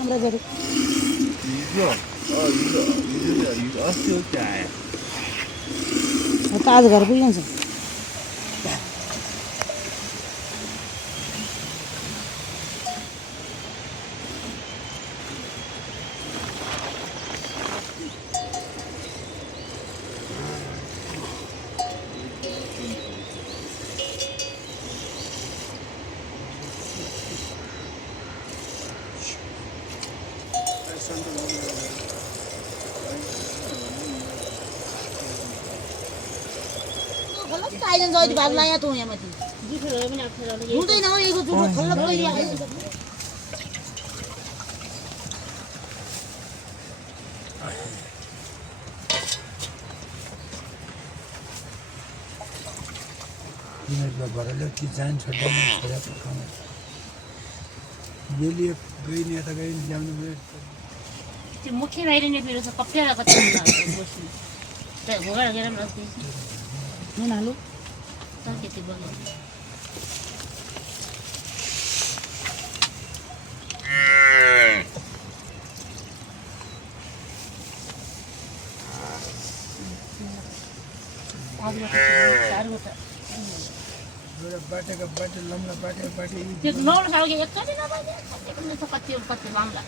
Amraları. Yok. Asıl yok ya. Hatta az garbu yansın. Eigen जति भागला यहाँ त यहाँ माथि हुँदैन हो यो जुठो खल्लप गरिरहेको तिनीहरूलाई घरले कि जान्छ छोरा पकाउनु मैले गइने यता गइने ल्याउनु त्यो मुख्य बाहिर नै मेरो छ कप्या कच्चा बस्नु त भोगा लगेर पनि लाग्छ Nun halu. के त्यो बल्ल बाटेको बाटो लम्बा बाटो त्यो नौलो खालको एकचोटि नभए कति कति लाम्ला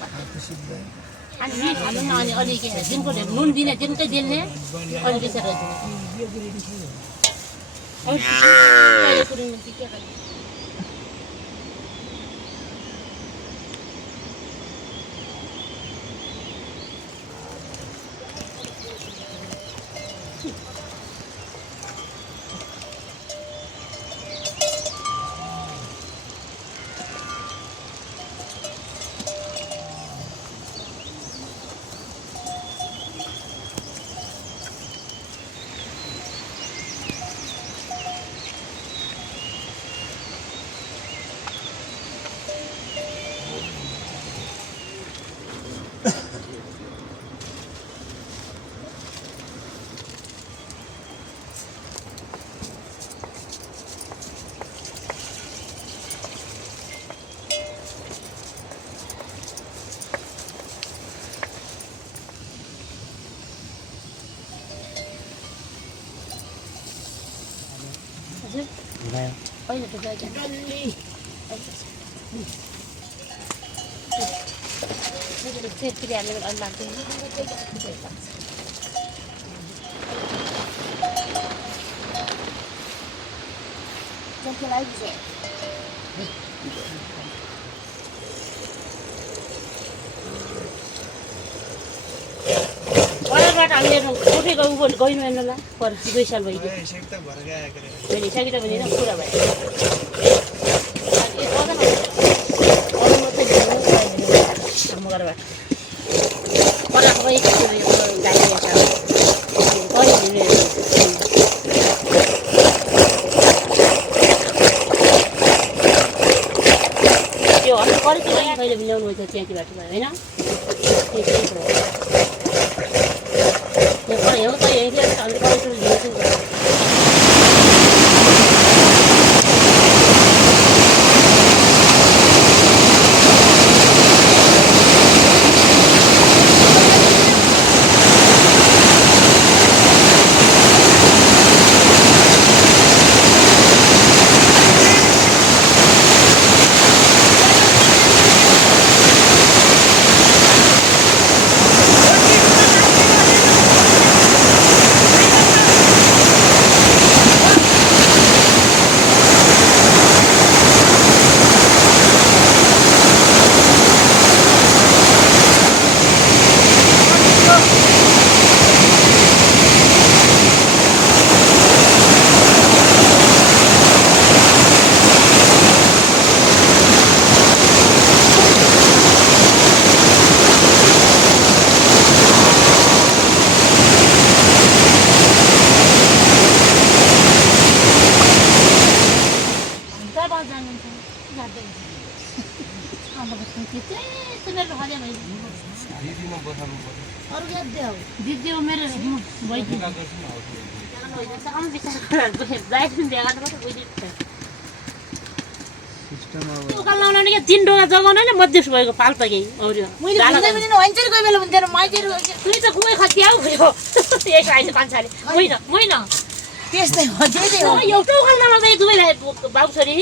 अनि नि खानु न अनि अलि के दिनको नुन दिने दिनकै दिने अलि बिसेर अहिले त गयो डल्ली फेरि हालेर अलि लाग्दैन घरबाट हामीले उठेको गइनु हेर्नु ल पर 2 साल भइगयो सकित भने पुरा भयो घरबाट पराको पनि त्यो अन्त परिचय कहिले मिलाउनु हुन्छ त्यहाँतिर होइन एउटा यही अन्त परिचय लिन्छु दिदी मेरो बैठी हम विचार कर बैठ में देगा तो कोई दिक्कत उकाल लाउनाले के तीन ढोका जगाउनाले मध्यस भएको पाल त केही औरी मैले भन्दै पनि होइन नि कोही बेला भन्दैन माइतीहरु तुई त कुमै खत्याउ भयो एक आइस कान्छाले होइन त्यस्तै हो त्यही हो एउटा उकाल लाउँदै दुवै बाबु छोरी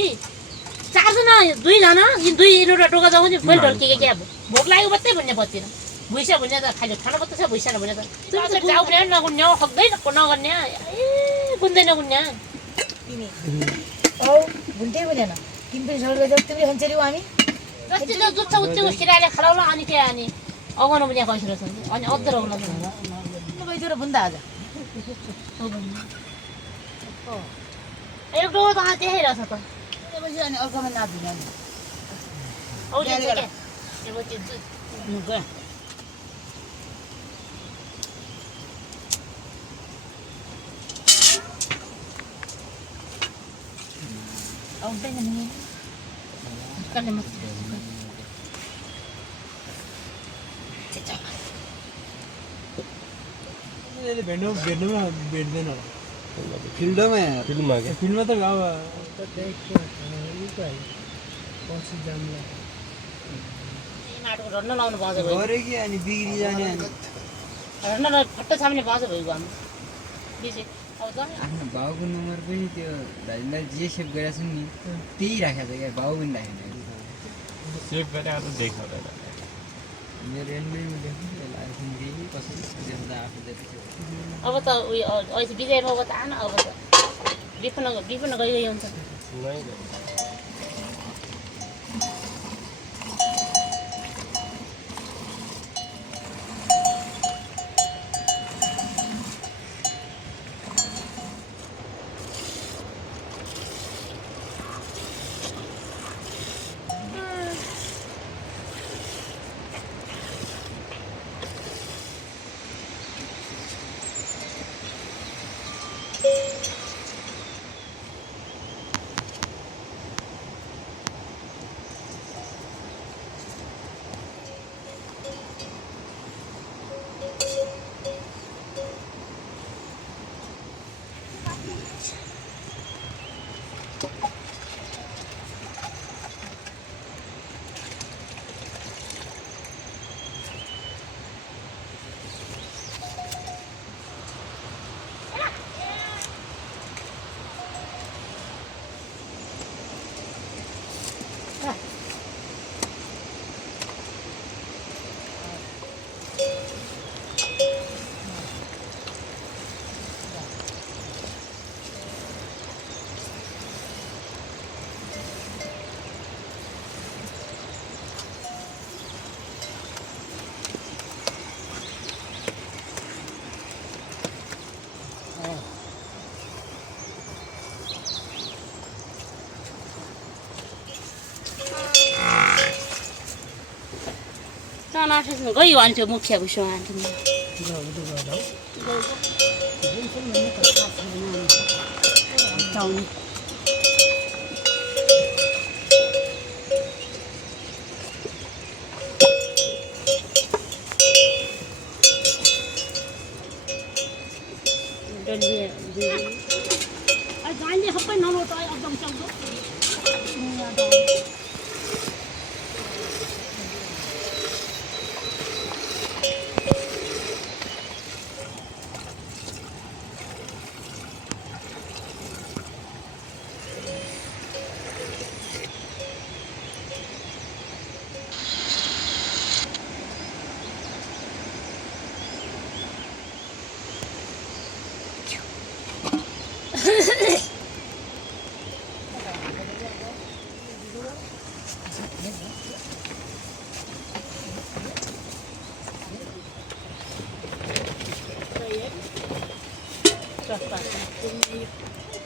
चारजना दुईजना दुई एउटा टोका जगाउने मैले ढल्के के भोक लाग्यो मात्रै भन्ने बत्तिर भुइसा भन्ने त खाली खाना मात्रै छ भुइसा नभने त जाउ भने नगुन्ने सक्दैन नगर्ने गुन्दैन गुन्ने औ बुन्दै भनेन तिमी पनि सल्लाह गर्छौ तिमी हन्चरी हो हामी जति त जुत्छ उच्च किराले खलाउला अनि के अनि अगाउनु पनि कसरी छ अनि अब्दर होला गइदिएर बुन्दा आज एक डोको त देखाइरहेछ त त्यसपछि अनि अर्कोमा नाच्दिने अनि औरी के गयो आउँदैन नि कल्ले मत यसले भेट्नुमा भेट्दैन होला फिल्डमा फिल्डमा त अब माटोको रन्न लाउनु बाँझो भयो गरे कि अनि बिग्री जाने अनि रन्न फट्ट छाम्ने बाँझो भयो हामी बिजे अब त आफ्नो भाउको नम्बर पनि त्यो दाजुलाई जे सेभ गरेको छु नि त्यही राखेको छ क्या भाउ पनि राखेन सेभ गरेर त देखाउँदैन मेरो एन्ड्रोइडमा देख्नु यसलाई आइफोन दिएँ कसरी देख्दा आफू जति अब त उयो अहिले विजय बाबु त आएन अब त विपन्न गइरहेको हुन्छ गयो अनि त्यो मुखिया भुइँसँग आन्थ्यो जाने सबै नलोट एकदम चल्दो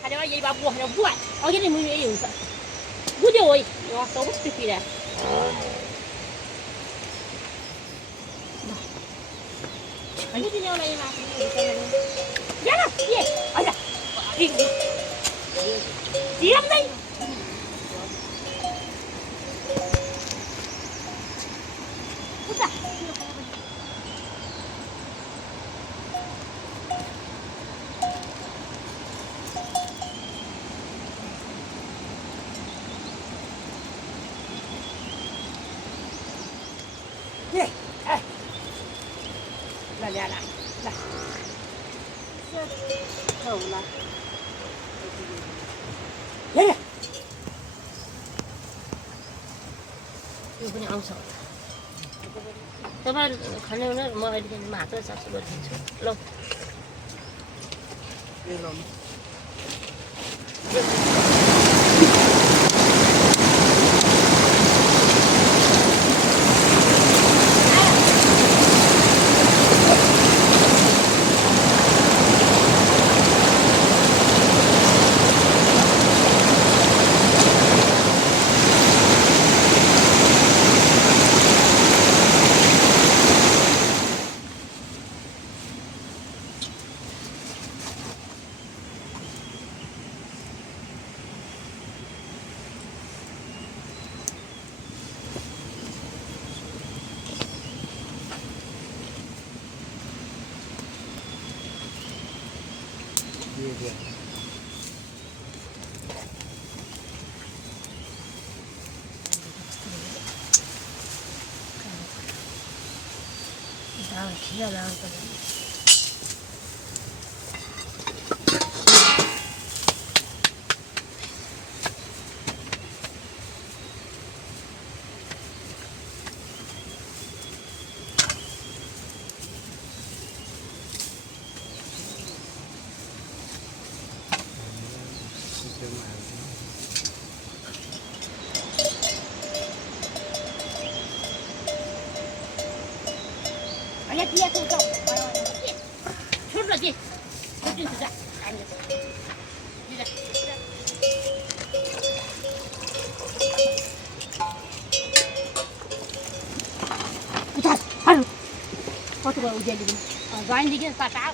Ada apa jadi babuah nak buat. Oh gini mui ayu sa. Gede oi. Wah, tahu sepi dah. Ayo dia nak lagi nak. Jangan. Ye. Ada. Diam dai. Udah. ल ल्याएर ल होला यो पनि आउँछ तपाईँ खाने हुने म अलिकति हात र चासो गरिदिन्छु ल खिया लाग्छ Ayo dia tuh kau. Turun lagi. Turun sudah. Tidak. Putar. Haru. Kau tu kau ujian dulu. Gain dikit patah.